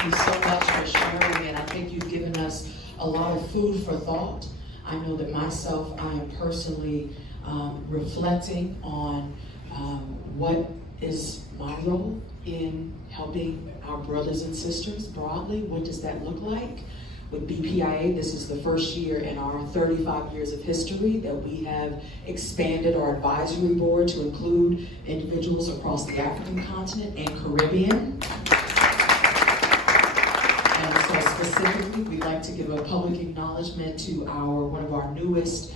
Thank you so much for sharing, and I think you've given us a lot of food for thought. I know that myself, I am personally reflecting on what is my role in helping our brothers and sisters broadly. What does that look like? With BPIA, this is the first year in our 35 years of history that we have expanded our advisory board to include individuals across the African continent and Caribbean. And so specifically, we'd like to give a public acknowledgement to one of our newest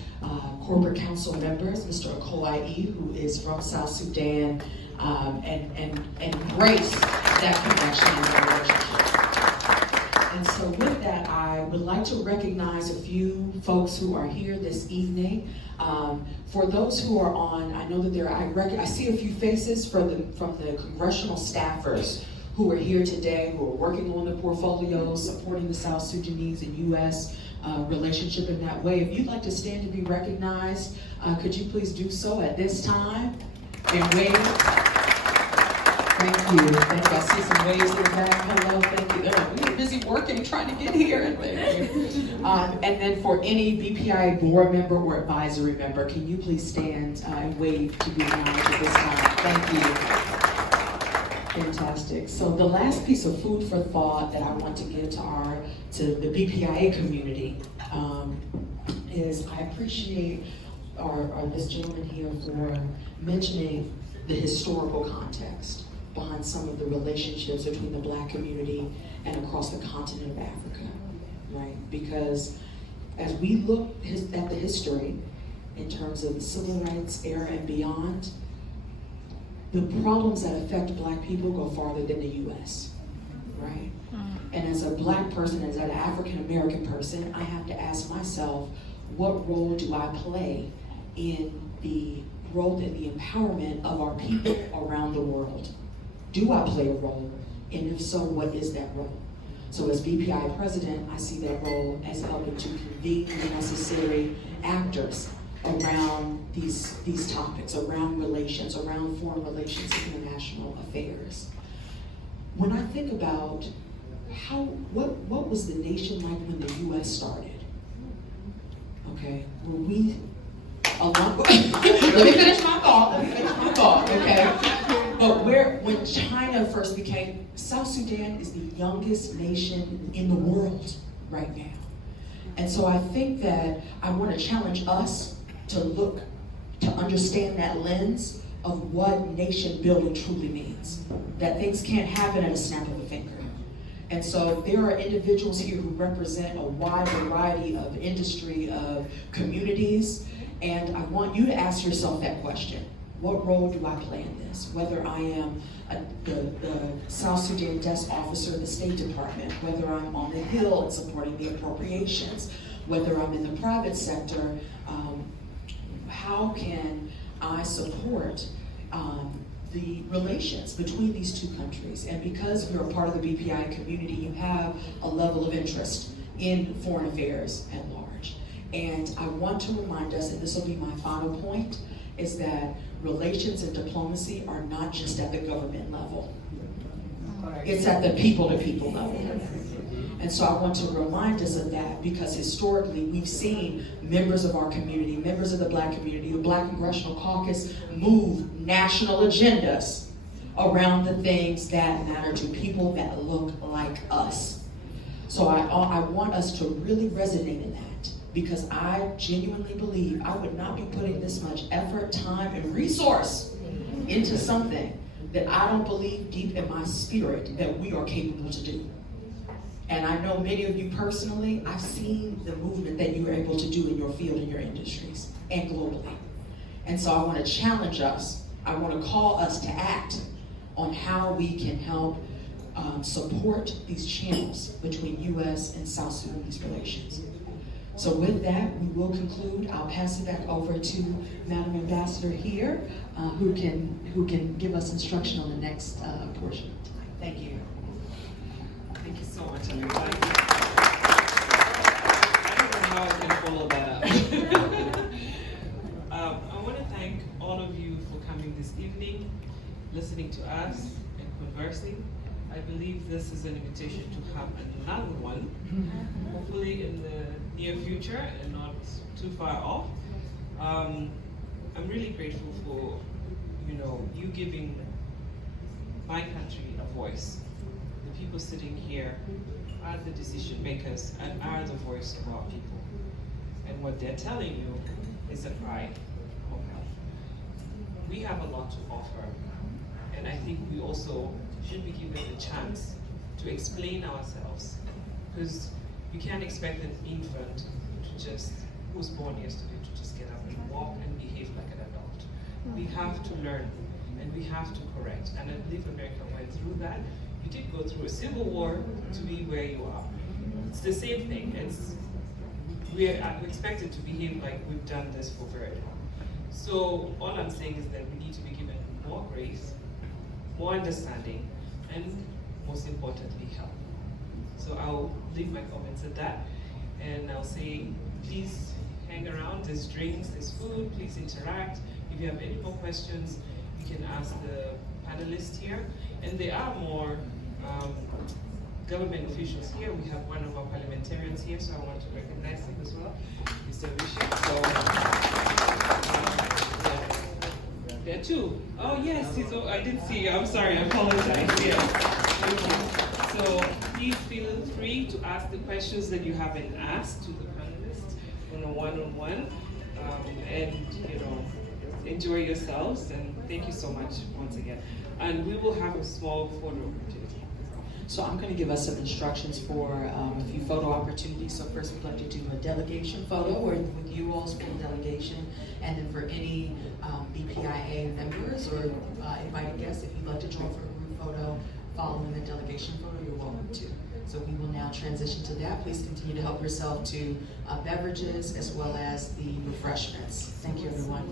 corporate council members, Mr. Akol, who is from South Sudan, and embrace that connection and relationship. And so with that, I would like to recognize a few folks who are here this evening. For those who are on, I know that I see a few faces from the congressional staffers who are here today, who are working on the portfolios, supporting the South Sudanese and U.S. Relationship in that way. If you'd like to stand to be recognized, could you please do so at this time and wave? Thank you. Thank you. I see some waves in the back. Hello, thank you. We're busy working, trying to get here. And then for any BPIA board member or advisory member, can you please stand and wave to be acknowledged at this time? Thank you. Fantastic. So the last piece of food for thought that I want to give to the BPIA community is I appreciate this gentleman here for mentioning the historical context behind some of the relationships between the Black community and across the continent of Africa, right? Because as we look at the history in terms of the civil rights era and beyond, the problems that affect Black people go farther than the U.S., right? And as a Black person, as an African American person, I have to ask myself, what role do I play in the growth and the empowerment of our people around the world? Do I play a role? And if so, what is that role? So as BPI president, I see that role as helping to convene the necessary actors around these topics, around relations, around foreign relations, international affairs. When I think about what was the nation like when the U.S. started? Okay, let me finish my thought, okay? But when China first became, South Sudan is the youngest nation in the world right now. And so I think that I want to challenge us to understand that lens of what nation building truly means. That things can't happen at a snap of a finger. And so there are individuals here who represent a wide variety of industry, of communities, and I want you to ask yourself that question. What role do I play in this? Whether I am the South Sudan desk officer of the State Department, whether I'm on the Hill and supporting the appropriations, whether I'm in the private sector, how can I support the relations between these two countries? And because you're a part of the BPI community, you have a level of interest in foreign affairs at large. And I want to remind us, and this will be my final point, is that relations and diplomacy are not just at the government level. It's at the people-to-people level. And so I want to remind us of that because historically we've seen members of our community, members of the Black community, the Black Congressional Caucus move national agendas around the things that matter to people that look like us. So I want us to really resonate in that because I genuinely believe I would not be putting this much effort, time, and resource into something that I don't believe deep in my spirit that we are capable to do. And I know many of you personally, I've seen the movement that you're able to do in your field, in your industries, and globally. And so I want to challenge us. I want to call us to act on how we can help support these channels between U.S. and South Sudanese relations. So with that, we will conclude. I'll pass it back over to Madam Ambassador here, who can give us instruction on the next portion of time. Thank you. Thank you so much, everybody. I don't know how I can follow that up. I want to thank all of you for coming this evening, listening to us and conversing. I believe this is an invitation to have another one, hopefully in the near future and not too far off. I'm really grateful for, you giving my country a voice. The people sitting here are the decision makers and are the voice of our people. And what they're telling you is a cry for help. We have a lot to offer, and I think we also should be given the chance to explain ourselves, because you can't expect an infant who was born yesterday to just get up and walk and behave like an adult. We have to learn, and we have to correct. And I believe America went through that. You did go through a civil war to be where you are. It's the same thing. We're expected to behave like we've done this for very long. So all I'm saying is that we need to be given more grace, more understanding, and most importantly, help. So I'll leave my comments at that, and I'll say, please hang around. There's drinks, there's food, please interact. If you have any more questions, you can ask the panelists here. And there are more government officials here. We have one of our parliamentarians here, so I want to recognize him as well, Mr. Rishi. So, there are two. Oh yes, I did see you. I'm sorry, I apologize. Yes. Thank you. So please feel free to ask the questions that you haven't asked to the panelists on a one-on-one, and enjoy yourselves. And thank you so much once again. And we will have a small photo opportunity. So I'm going to give us some instructions for a few photo opportunities. So first we'd like to do a delegation photo with you all's full delegation, and then for any BPIA members or invited guests, if you'd like to join for a group photo following the delegation photo, you're welcome to. So we will now transition to that. Please continue to help yourself to beverages as well as the refreshments. Thank you, everyone.